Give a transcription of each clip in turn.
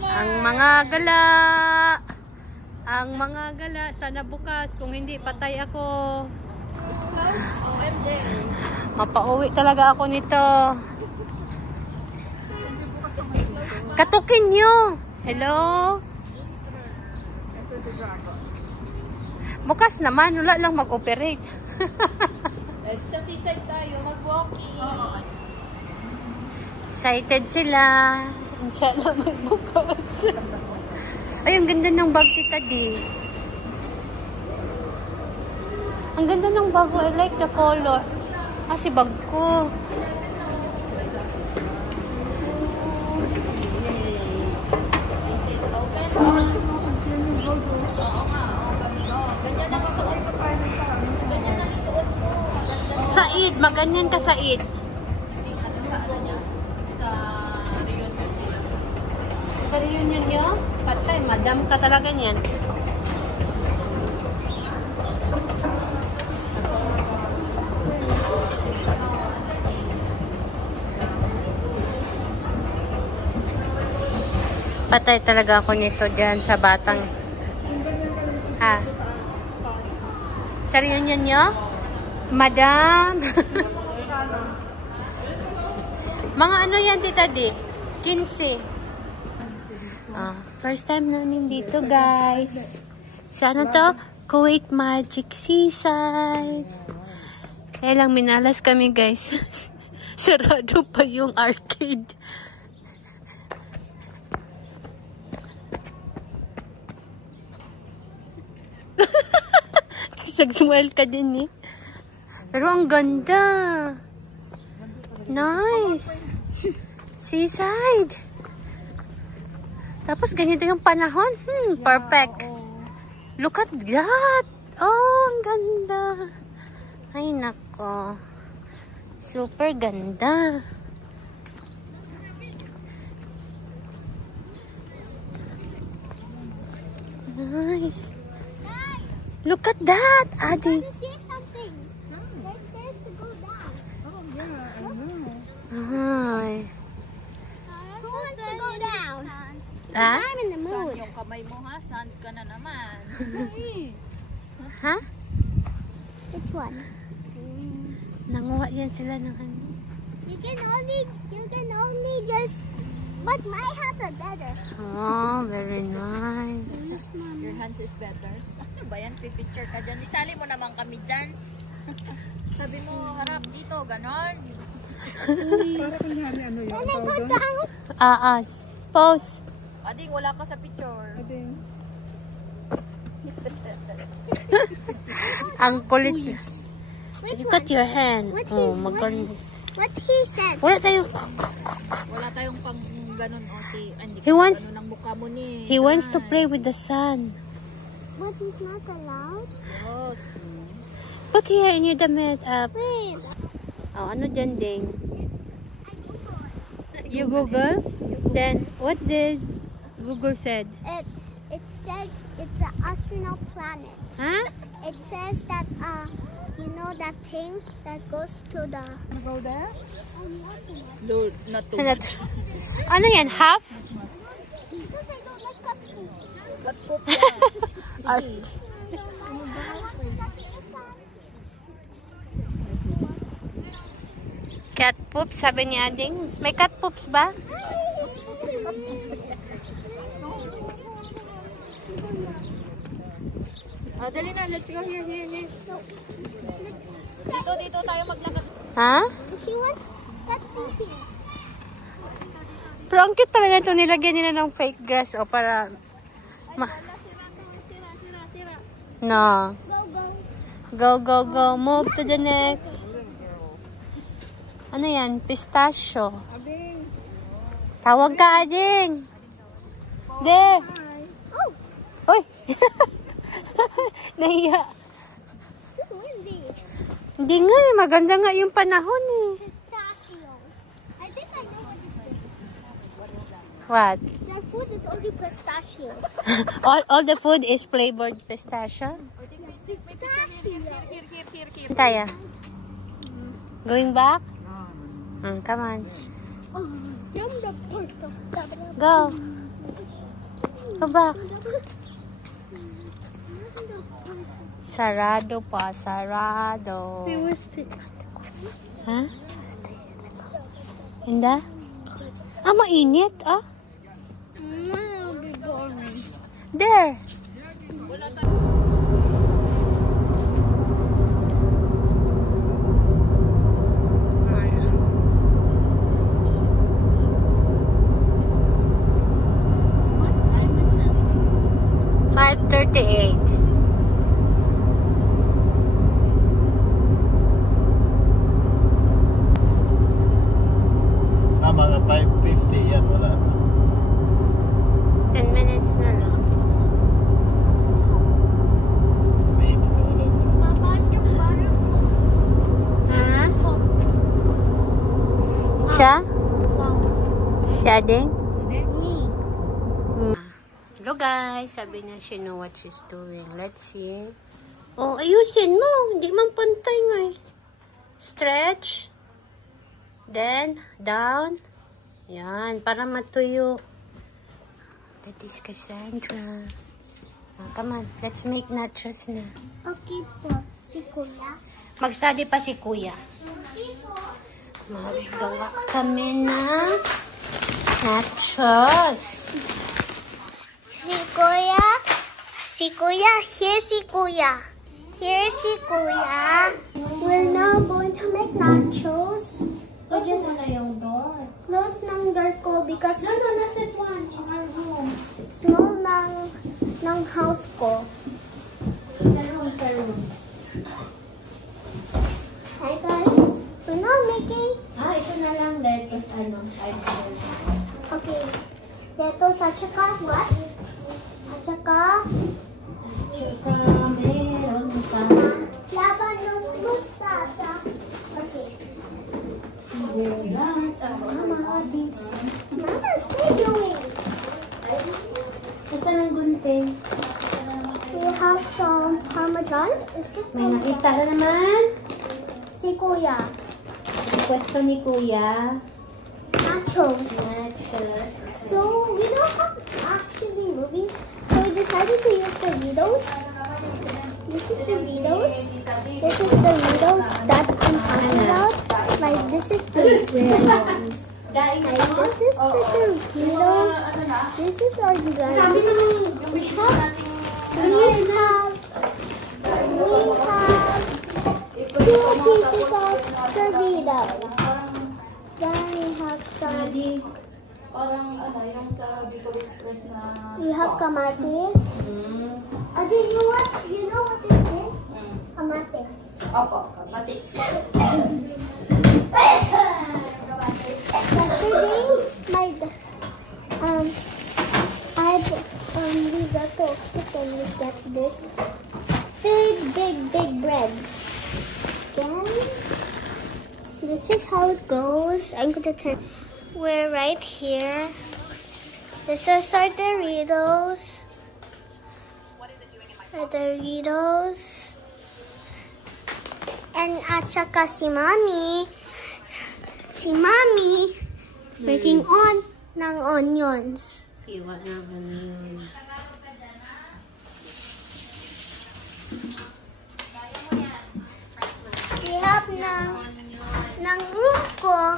Ang mga gala. Ang mga gala. Sana bukas. Kung hindi, patay ako. It's close. OMG. Mapauwi talaga ako nito. Katukin nyo. Hello? Bukas naman. Wala lang mag-operate. Sa seaside tayo. Mag-walking. Excited sila. Inshallah magbukas. Ay, ang ganda ng bag tita di. Ang ganda ng bag. I like the color. Kasi bag ko. Is it open? Oo nga. Ganyan ang isuot ko. Ganyan ang isuot ko. Said, maganyan ka Said. Hindi nga sa ano niya. Sa reunion niya. Sa reunion nyo? Patay, madam ka talaga niyan. Patay talaga ako nito dyan sa batang. Ah. Sa reunion nyo? Madam. Mga ano yan, tita di? 15. First time namin dito, guys. Sana to? Kuwait Magic Seaside. Kaya lang minalas kami, guys. Sarado pa yung arcade. Sag-smile ka din eh. Pero ang ganda. Nice. Seaside. Tapos ganito yung panahon. Perfect. Look at that. Oh, ang ganda. Ay, nako. Super ganda. Nice. Look at that, Adi. I see something. There's stairs to go down. Oh, yeah, I know. Ay. Who wants to go down? Ha? I'm in the Saan mood. yung kamay mo ha? Saan ka na naman? Ha? Which one? Nanguha yan sila ng ano. You can only just, but my hands are better. Oh, very nice. Your hands is better. Ano ba yan? Pipicture ka dyan. Isali mo naman kami dyan. Sabi mo, harap dito, ganon. Para kunyari ano yun? When I go down, Pause. Ading, wala ka sa picture. Ading. Ang kulit. which Look at one? your hand. What Oh, he- magkaroon. What he said. Wala tayong... Wala tayong pang ganon o si... Hindi He wants- Ano ng mukha mo ni. He wants to play with the sun. But he's not allowed. Yes. Put here in your damit up. Wait. Oh, ano dyan, Ding? You Google? Then, what did Google said? It says it's an astronaut planet. Ha? It says that you know that thing that goes to the. You go there? Lord, not too much. Ano yan? Half? Because I don't like cat food. Cut poop yan. Art. I want to touch the sun. Cat poop, sabi ni Ading. May cat poops ba? Oh, dali na, let's go here. Dito tayo maglakad. Ha? He wants cat food here. Pero ang cute talaga ito. Nilagyan nila ng fake grass o para... Sira. No. Go. Go. Move to the next. Ano yan? Pistachio. Ading. Tawag ka, Ading. There. Oh, Uy. Nahiya. it's windy. Hindi nga eh. Maganda nga yung panahon eh. Pistachio. I think I know what this is. What? Their food is only pistachio. all the food is flavored pistachio? Pistachio. Here. Kaya. Going back? Come on. Oh, yum the pork. Go. Baba. Sarado pa, sarado. Ha? Hindi? Ah, mainit, ah? There. What time is it? 5:38. Mga 5:50 yan, wala na. 10 minutes na lang. May initulog. Papa, the butterfly. Ha? Siya? Siya din? Me. Hello guys, sabi niya she know what she's doing. Let's see. Oh, ayusin mo. Hindi man pantay nga eh. Stretch. Then, down. Yan, para matuyo. That is Cassandra. Oh, come on, let's make nachos na. Okay po, si Kuya. Mag-study pa si Kuya. Maggawa kami ng nachos. Si Kuya, here's si Kuya. Here's si Kuya. We're now going to make nachos. We just close ng door ko because nasa one in our room. Small ng house ko. Hi guys, we're now making. Ito na lang lettuce, Okay, lettuce at saka what? At saka meron pa. labanos mustasa. Okay. Mama's videoing. Saan ang gunting? We have some parmesan. Is this May nakita na naman. si Kuya? Pwesto ni Kuya. Nachos. Nachos. So we don't have actually movie. So we decided to use the Doritos. This is the Doritos. This is the Doritos that I'm talking about. Like this is the red ones. Like this is the Doritos. This is our Doritos. We have two pieces of Doritos. Then we have some. We have kamatis. Do you know what is this? Kamatis. Yesterday, we got to chicken. We get this big bread. Then this is how it goes. I'm gonna turn. We're right here. This is our Doritos. Our Doritos. And at saka si Mommy. Working on ng onions. Iwa na onion. We have ng room ko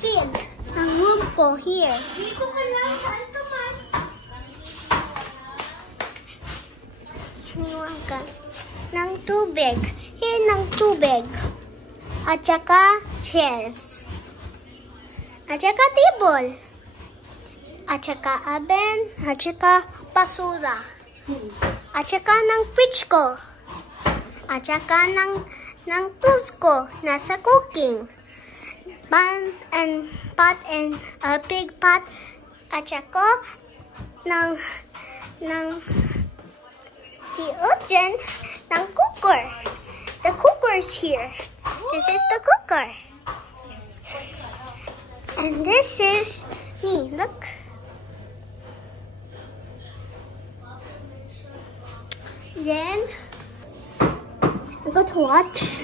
fig. Ng room ko here. Dito ka lang. Saan ka man? Ng tubig. Here ng tubig. At saka chairs. At saka table. At saka oven. At saka basura. At saka ng fridge ko. At saka ng tools ko nasa cooking. Pot and a big pot. At saka ng si Ujen ng cooker. The cooker's here. This is the cooker. And this is me. Look. Then we're going to watch.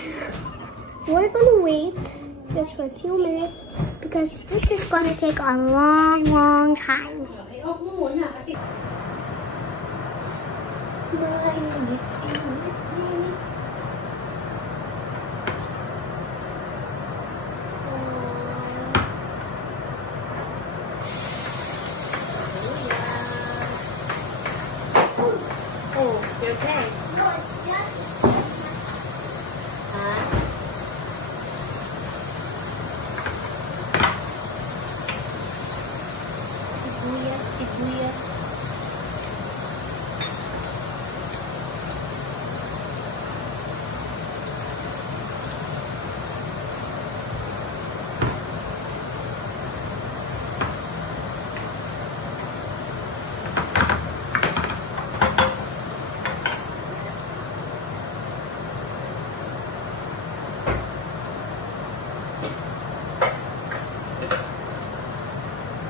We're going to wait just for a few minutes because this is going to take a long time. Mainit. Oh, you're okay. No, it's just Huh? Sibuyas, sibuyas.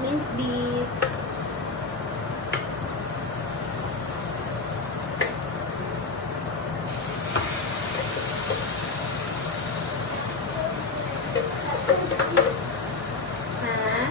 Minced beef. Huh?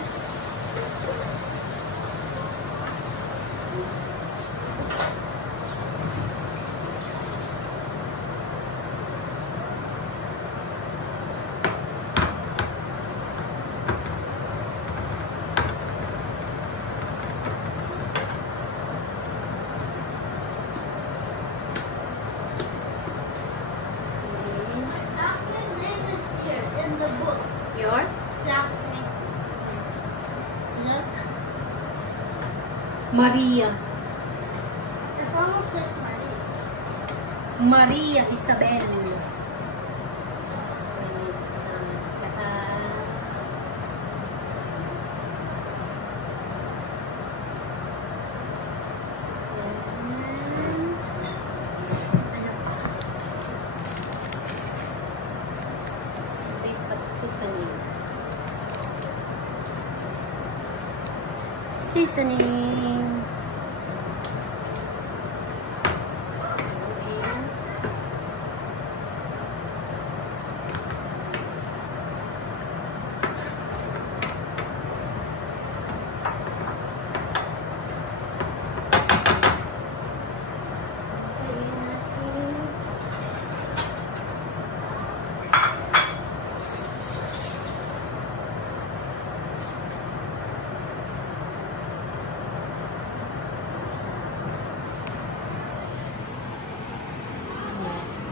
in the book. Your? Classmate. Look. Maria. It's almost like Maria. Maria Isabel. Seasoning.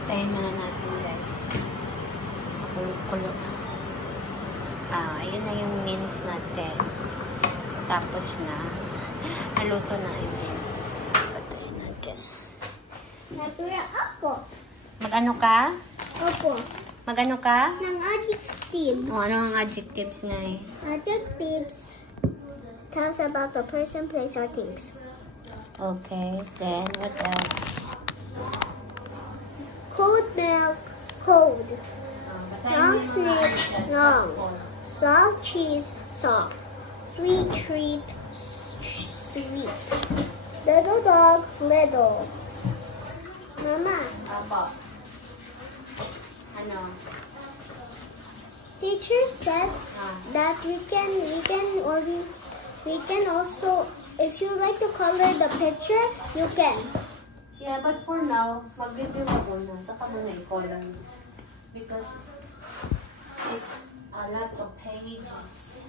Tayin muna natin, guys. Kulo-kulo. Ayun na yung mince natin. Tapos na. Naluto na yung mince. Patayin natin. Natura ako. Mag-ano ka? Opo. Mag-ano ka? Ng adjectives. O, ano ang adjectives nga eh? Adjectives tells about the person, place, or things. Okay. Then, what else? Cold milk, cold. Long snake, long. Soft cheese, soft. Sweet treat, sweet. Little dog, little. Mama, Apo. Ano? teacher said Ah. that we can also, if you like to color the picture, you can. Yeah, but for now, mag-review ka muna. Saka muna i-color. Because it's a lot of pages.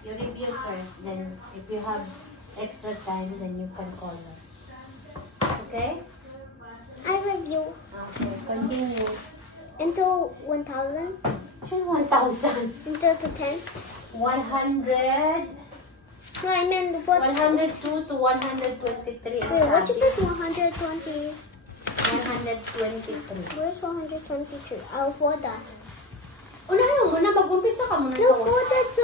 You review first, then if you have extra time, then you can color. Okay? I review Okay, continue. until 1,000, Sure, 1,000. until to 10. 100. No, I meant what? 102 to 123. Wait, what you said? 120. 123. Where's 123? I'll for that. Unahin mo muna, mag-umpisa ka muna No, sa for that so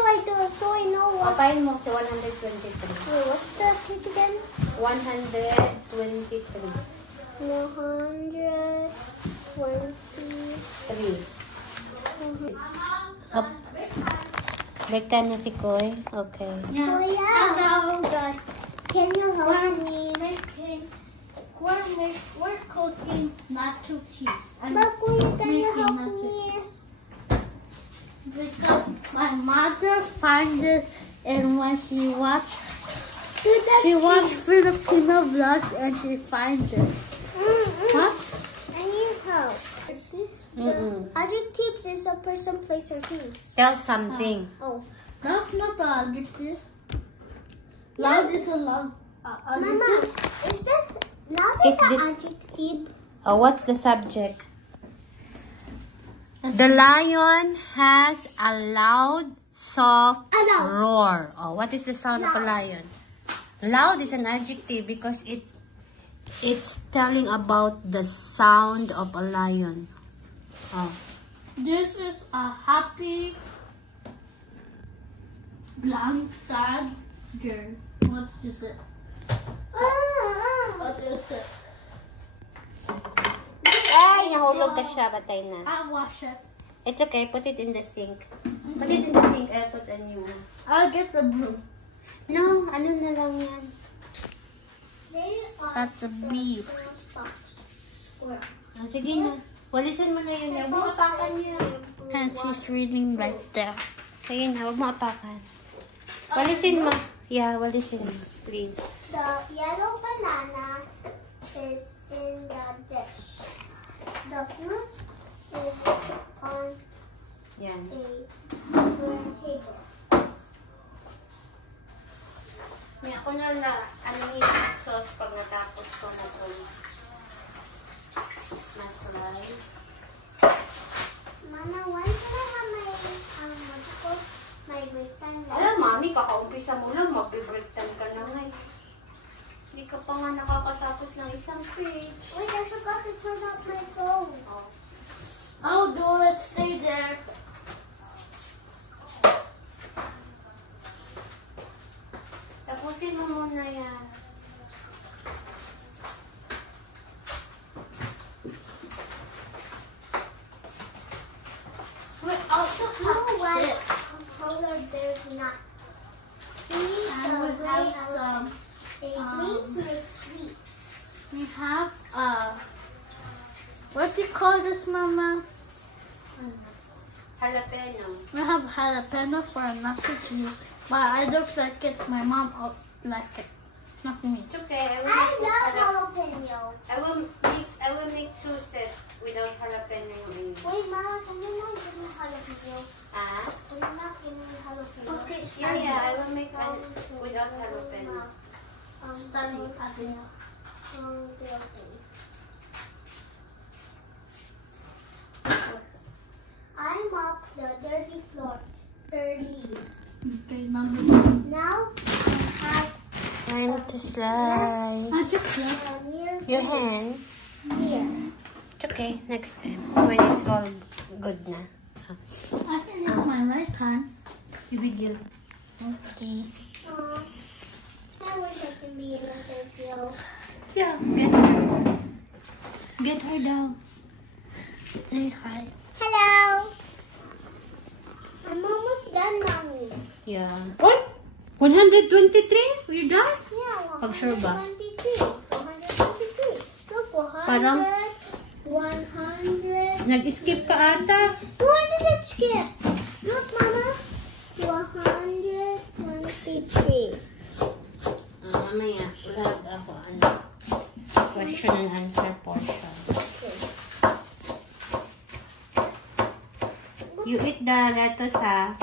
I know what. Papayin mo sa 123. Wait, what's the page again? 123. 120. 3. Up. Break time na si Koy. Okay. Kuya, Hello, guys. can you help me? We're cooking nacho cheese. And But Kuya, can you making help nacho me? because my mother found this, and when she watched She watched Filipino vlogs and she finds this. Huh? I need help. The adjectives is a person, place, or things. Tell something. Oh. That's not the adjective. Loud is a loud Mama, adjective. is that loud If is an this- adjective? Oh, what's the subject? The lion has a loud, soft Loud. roar. Oh, what is the sound of a Loud. lion? Loud is an adjective because it's telling about the sound of a lion. Oh. This is a happy, blank, sad girl. What is it? What is it? Ay, nahulog ka siya. Patay na. I wash it. It's okay. Put it in the sink. Put it in the sink. I'll put a new one. I'll get the broom. No, ano na lang yan. They are That's a beef. square. Ah, sige na. Walisan mo na yun. Huwag mo apakan niya. And she's reading right there. Sige na. Huwag mo apakan. Walisin mo. Yeah, walisin mo. Please. The yellow banana is in the dish. The fruit is on Yan. a square table. May ako na ano yung sauce pag natapos ko na ito. Na-slice. Mama, when can I have my break time? Alam, mami, kakaumpisa mo lang. Magbe-break time ka na nga. Hindi ka pa nga nakakatapos ng isang page. Wait, I forgot to turn off my phone. Oh. I'll do it. Stay there. Tapusin mo muna yan. We also You have know what chips. color there's not? And we have some. Leaves make sleeps. We have what do you call this, Mama? Jalapeno. We have jalapeno for a nacho cheese, but I don't like it. My mom like it, not me. It's okay. I love jalapeno. I will make 2 sets without jalapeno in. Wait, Mama, can you not give me jalapeno? Ah? Can you not give me jalapeno? Okay, Yeah, I will make one without jalapeno. Study cutting. I mop the dirty floor. Dirty. Okay, number 1. Now I have Time to slice. near Your hand. here. It's okay. Next time. When it's all good na. I can use my right hand. Ibig yun. Okay. I wish I can be in a video. Yeah, get her. Get her down. Say hi. Hello. I'm almost done, Mommy. Yeah. What? 123? We're done? Yeah, Pag sure ba? 123. Look, 100. Parang- 100. Nag-skip ka ata. Why did it skip? Look, Mama. 123. Mamaya, vlog ako. Question and answer portion. You eat the lettuce, ha?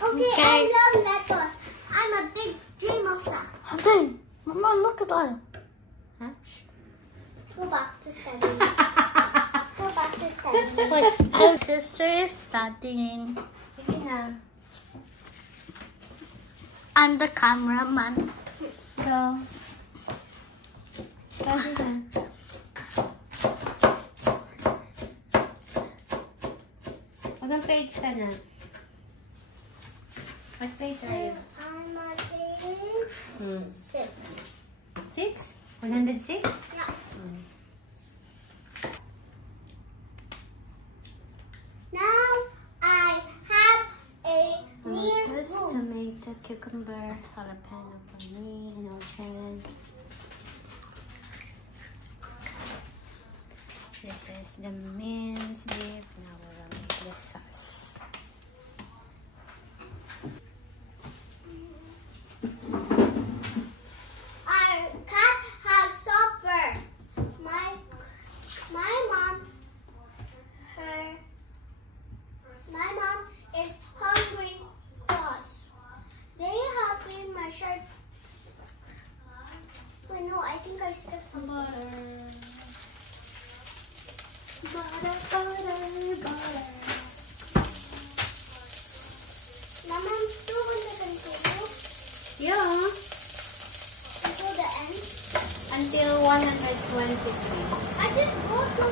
Okay, I love lettuce. I'm a big dream of that. Okay, Mama, look at that. Huh? Go back to studying. Let's go back to studying. Our sister is studying. Sige na. I'm the cameraman. So, Sige na. Hanggang page ka na. What page are you? I'm on page 6. 6? 106? Yeah. Now I have a near Lettuce, room. tomato, cucumber, jalapeno for me, and also this is the minced beef. Now we will make the sauce. start. Wait, no, I think I skipped some butter. Butter. Mama, I'm still going to continue Yeah. until the end. Until 123. I just go to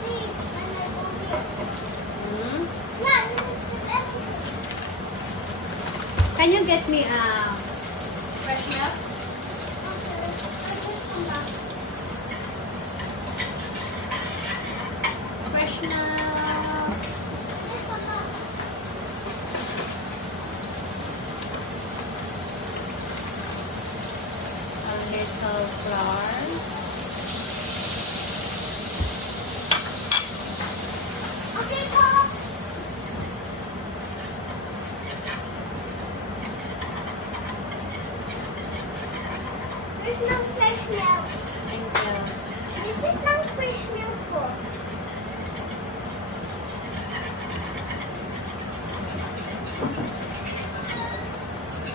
see when I go here. Hmm? Yeah, this is skip everything. Can you get me fresh milk? Okay, I just come back. Fresh milk. Yes, Papa. A little flour. Okay, Pop. There's no fresh milk. Thank you. This is no fresh milk for.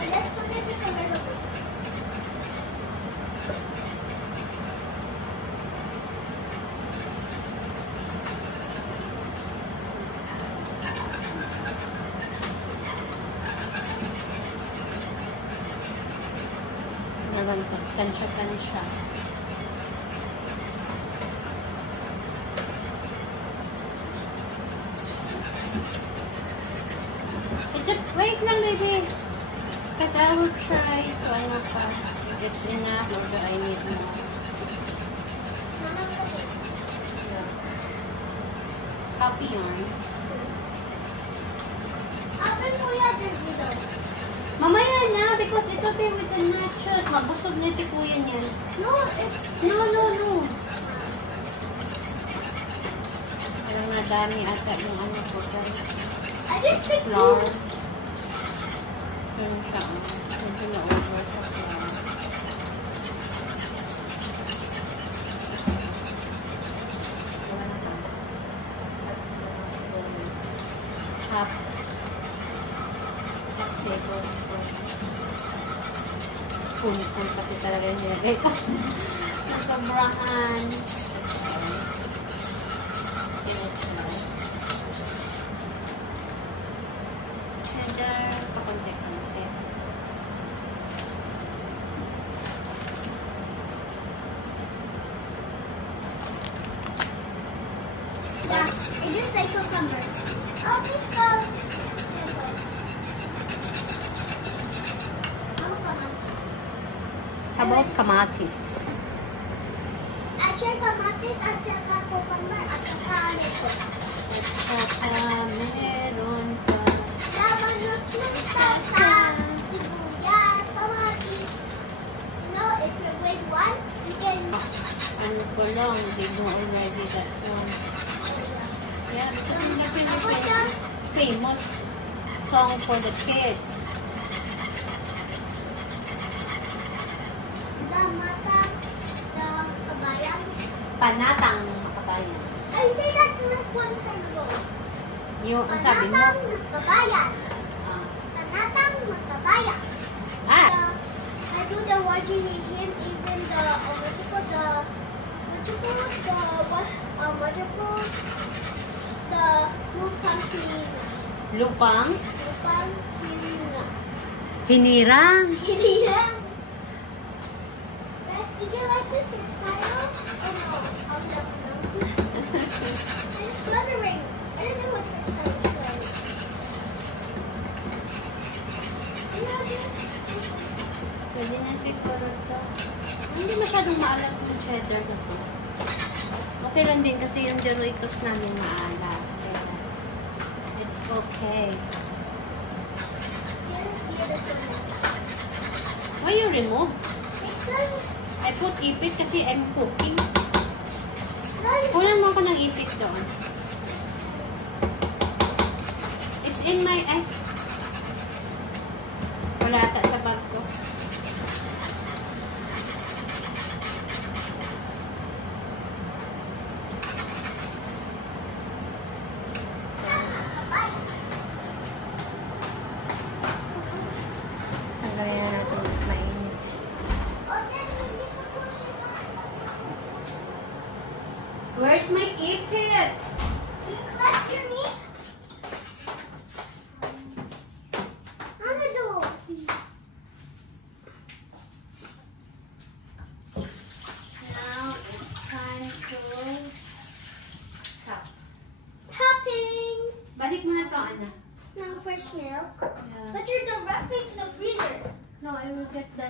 And let's put it a little bit. Naman ko. Tansya. Wait lang, baby. Because I will try to ano pa. If it's enough or do I need more. Mama, put it. Yeah. Happy yarn. Open Kuya the window. Mamaya na, because it will be with the nachos. Mabusog na si kuya niyan. No, it's No. Parang nadami ata yung ano ko. I just think Flour. Yun siya. Medyo na-over sa flour. Half tablespoon. Spoonful kasi talaga yung nilagay ko. Nasobrahan. Cheddar, pakunti-kunti. yeah, it just like cucumbers. I'll just go. How about kamatis? At saka kamatis, at saka cucumber, at saka lettuce. At saka meron pa. Labanos, mustasa, sibuyas, kamatis. No, if you're grade 1, you can. Ano ko lang, they know already that one. Yeah, because in the Philippines, it's famous song for the kids. The mata, the kabayan. Panatang makabayan. I say that correct one time ago. Yung, ang sabi mo, Panatang magkabayan. ah, Panatang magkabayan. I do the watching with him, even the lupang, lupang singa. hinirang. Hinirang. Bess, did you like this hairstyle? Oh no, I'll never know. I'm just wondering. I don't know what hairstyle is like. You know this? Pwede na siguro ito. Hindi masyadong maalat yung cheddar na to. Okay lang din kasi yung Doritos namin maalat. Kaya it's okay. Why you remove? Because I put ipit kasi I'm cooking. Kulang mo ako ng ipit doon. It's in my eye. Wala ata sa bag ko. Tanggalin na natin may it. You collect your meat? Ano do? Now it's time to chop. Toppings. Balik mo na to, Ana. Now fresh milk. Yeah. But you're directly to the freezer. No, I will get the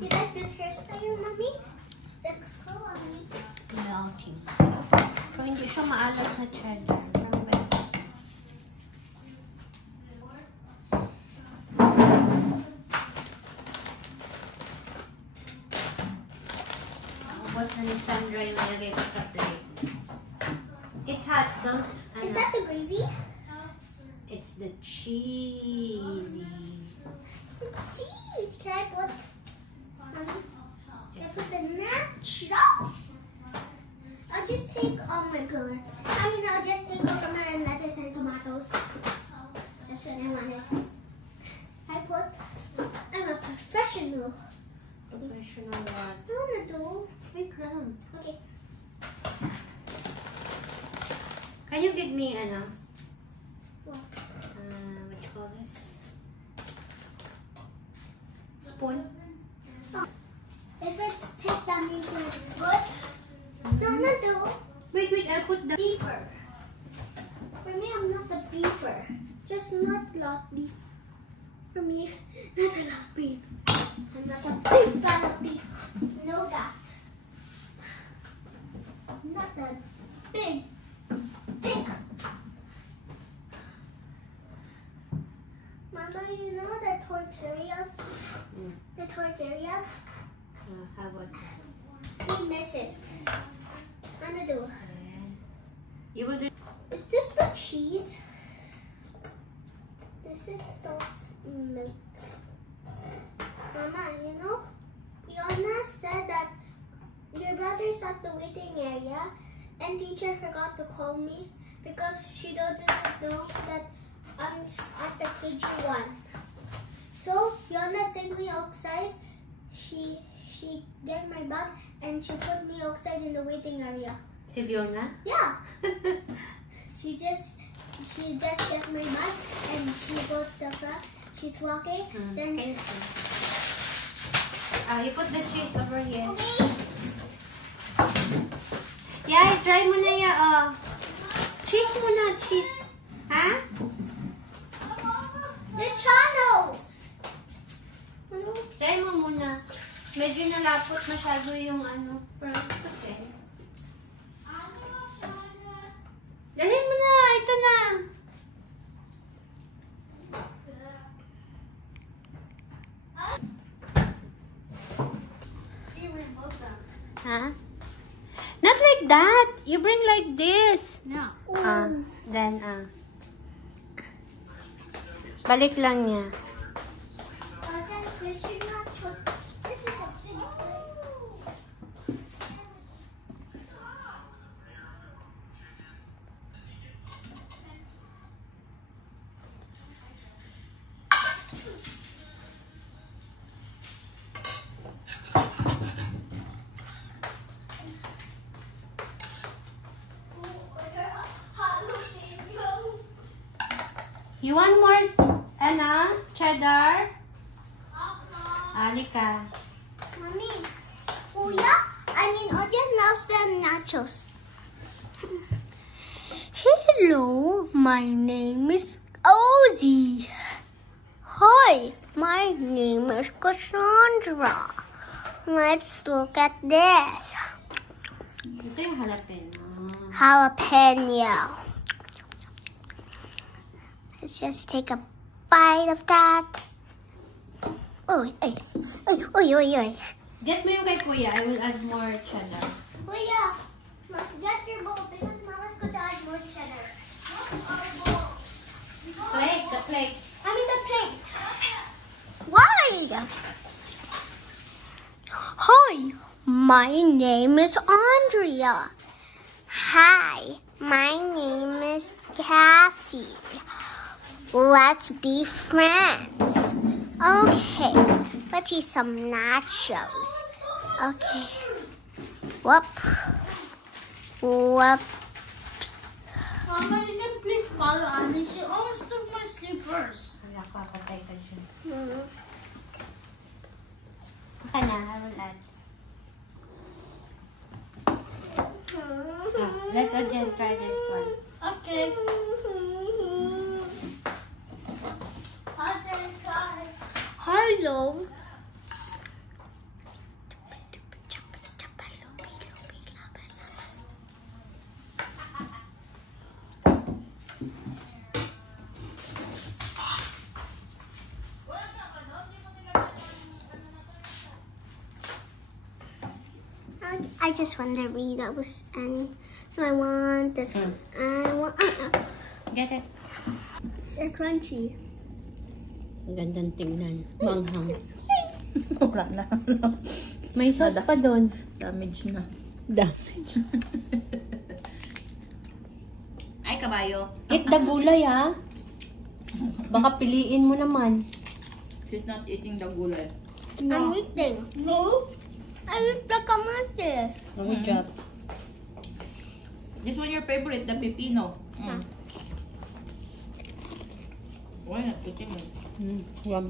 You like this hairstyle, Mommy? Looks cool on me. melting. Pero hindi siya maalat na cheddar. Ubos na ni Sandra yung nilagay ko sa plate. It's hot, don't... Is that the gravy? It's the cheesy. Cheese. Can I put? Can I put the nachos? I'll just take all my color. I'll just take cucumber and lettuce and tomatoes. That's what I wanted. I'm a professional. Professional what? I wanna do. Wait lang. Okay. Can you give me, What? what you call this? Spoon? If it's thick, that means it's good. No, do. Wait, I'll put the... Beefer. For me, I'm not a beefer. Just not a lot beef. For me, not a lot beef. I'm not a big fan of beef. Know that. Not a big, thick. Mama, you know the tortillas? The tortillas? how about... We miss it. I'm gonna do. You will do... Is this the cheese? This is sauce milk. Mama, you know, Fiona said that your brother's at the waiting area and teacher forgot to call me because she didn't know that I'm at the KG1. So Fiona took me outside. She get my bag and she put me outside in the waiting area. Si Leona? Yeah. She just get my bag and she got the bag. She's walking. Then Okay. You put the cheese over here. okay. Yeah, try mo na yan. Cheese muna, cheese. Ha? The channels. Ano? Try mo muna. Medyo nalapot masyado yung pero it's okay. Dalhin mo na, ito na. Huh? Not like that. You bring like this. Yeah. Then, balik lang niya. This is a big You want more, cheddar? Alika. Mommy, Ojan loves the nachos. Hello, my name is Ozzy. Hi, my name is Cassandra. Let's look at this. Ito yung jalapeno. Jalapeno. Let's just take a bite of that. Oy, oy, oy, oy, oy, oy. Get mo yung kay Kuya. I will add more cheddar. Kuya, get your bowl because Mama's going to add more cheddar. Not our bowl. Plate, the plate. I mean the plate. Why? Andrea. Hi, my name is Andrea. Hi, my name is Cassie. Let's be friends. Okay, let's eat some nachos. Okay. Whoop. Whoop. Mama, you can please follow Annie. She always took my slippers. Nakakatay ka dyan. Baka na, I will add. Let Odin try this one. Okay. Hi, there's hi. Hello. I just want the Doritos and I want this one. I want. Get it. They're crunchy. Ang gandang tingnan. Manghang. Wala na. May sauce pa doon. Damage na. Damage. Ay, kabayo. Eat the gulay, ha? Baka piliin mo naman. She's not eating the gulay. I'm eating. No. I eat the kamatis. Good job. This one your favorite, the pepino. Why not eating it? Yum.